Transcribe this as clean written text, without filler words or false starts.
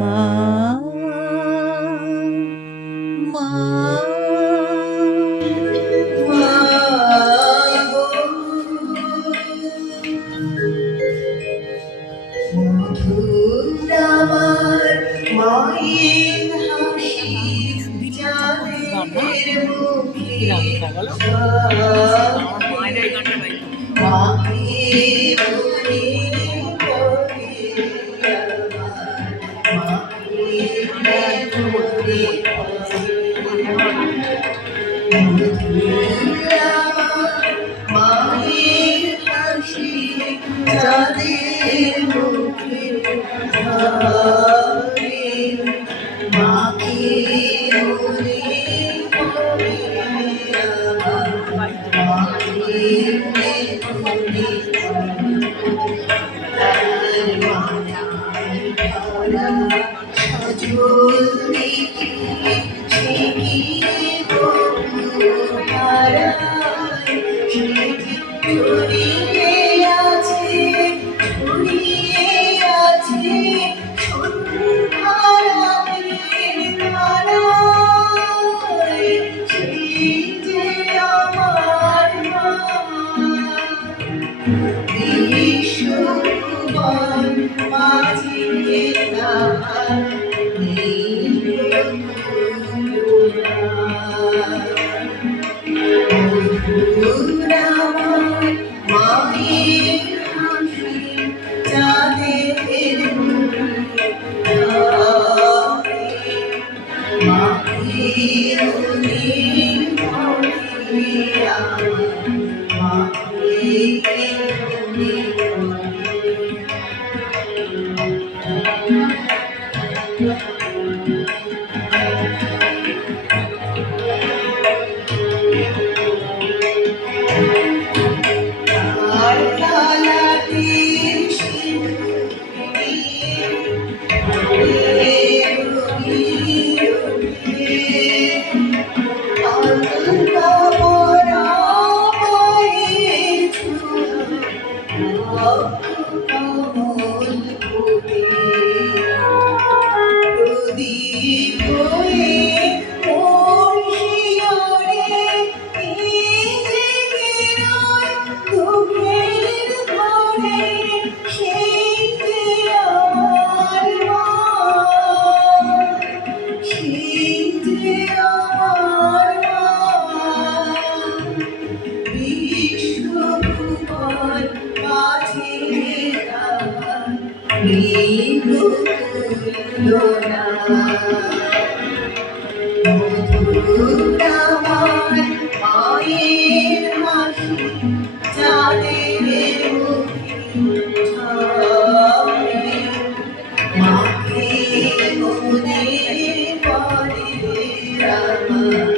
মা, মা, মা গো, মধুর আমার মায়ের হাসি চাঁদের মুখে মাকে মনে পড়ে আমার, মাকে মনে পড়ে মধুর আমার মায়ের হাসি চাঁদের মুখে ঝরে, মাকে মনে পড়ে আমার, মাকে মনে পড়ে সজল দেখে সে কি হারায়, সে ছড়িয়ে আছে, ছড়িয়ে আছে সন্ধ্যারাতের তারায়, সেই যে আমার মা বিশ্বভুবন মাঝে তার নেই তুলনা। মধুর আমার মায়ের হাসি চাঁদের মুখে ঝরে, মাকে মনে পড়ে আমার, মাকে মনে আর লালাটির সিঁদুর দিয়ে ভরে রঙিয়ে ওঠে, আলতা পরা পায়ের ছোঁয়া কমল ফুটে, প্রদীপ হয়ে মোর শিয়রে এই জেগে রয় দুঃখের ঘরে, সেই যে আমার মা, সেই যে আমার মা বিশ্বভুবন মাঝে তার নেই তুলনা। মধুর আমার মায়ের হাসি চাঁদের মুখে ঝরে, মাকে মনে পড়ে আমার।